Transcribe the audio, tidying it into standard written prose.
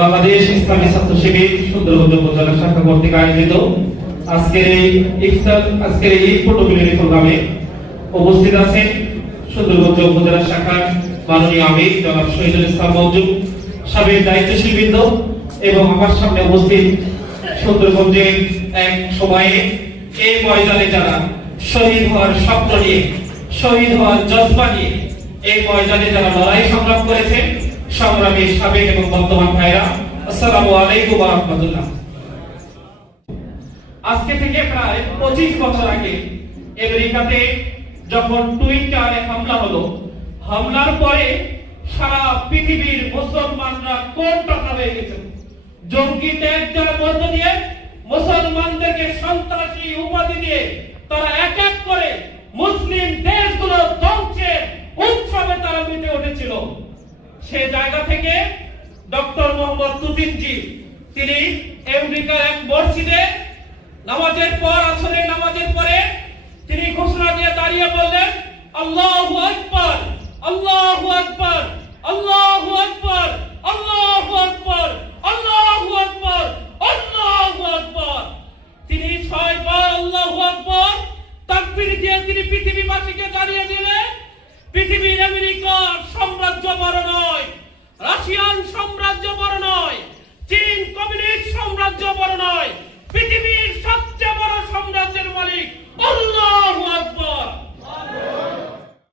বাংলাদেশ ইসলামী ছাত্র শিবির সুন্দরগঞ্জ উপজেলা শাখা কর্তৃক আয়োজিত আজকের এই ফটোগ্রাফি প্রোগ্রামে উপস্থিত আছেন সুন্দরগঞ্জ উপজেলা শাখার মাননীয় আমির জনাব শহীদুল ইসলাম মঞ্জু, সাবেক দায়িত্বশীল বৃন্দ এবং আমার সামনে উপস্থিত সুন্দরগঞ্জের এক সময়ে এই ময়দানে যারা শহীদ হওয়ার স্বপ্ন নিয়ে, শহীদ হওয়ার জজ্বা নিয়ে এই ময়দানে যারা লড়াই সংগ্রাম করেছেন, সংগ্রামী সাবেক এবং বর্তমান ভাইরা, আসসালামু আলাইকুম ওয়া রাহমাতুল্লাহ। আজকে থেকে প্রায় 25 বছর আগে আমেরিকাতে যখন টুইন টাওয়ারে হামলা হলো, হামলার পরে সারা পৃথিবীর মুসলমানরা কোণঠাসা হয়ে গেছে। জঙ্গি ট্যাগের মধ্য দিয়ে মুসলমানদেরকে সন্ত্রাসী উপাধি দিয়ে তারা এক এক করে মুসলিম দেশগুলো ধ্বংসের উৎসবে তারা মেতে উঠেছিল। সেই জায়গা থেকে ডক্টর মোহাম্মদ তুতিনজি তিনি আমেরিকার এক মসজিদে নামাজের পর, আসরের নামাজের পরে তিনি ঘোষণা দিয়ে দাঁড়িয়ে বললেন, আল্লাহু আকবার, আল্লাহু আকবার, আল্লাহু আকবার, আল্লাহু আকবার, আল্লাহু আকবার, আল্লাহু আকবার। তিনি 6 বার আল্লাহু আকবার তাকবীর দিয়ে তিনি পৃথিবীবাসীকে জানিয়ে দিলেন, পৃথিবীর আমেরিকার সাম্রাজ্য বড় নয়, রাশিয়ান সাম্রাজ্য বড় নয়, চীন কমিউনিস্ট সাম্রাজ্য বড় নয়, পৃথিবীর সবচেয়ে বড় সাম্রাজ্যের মালিক আল্লাহু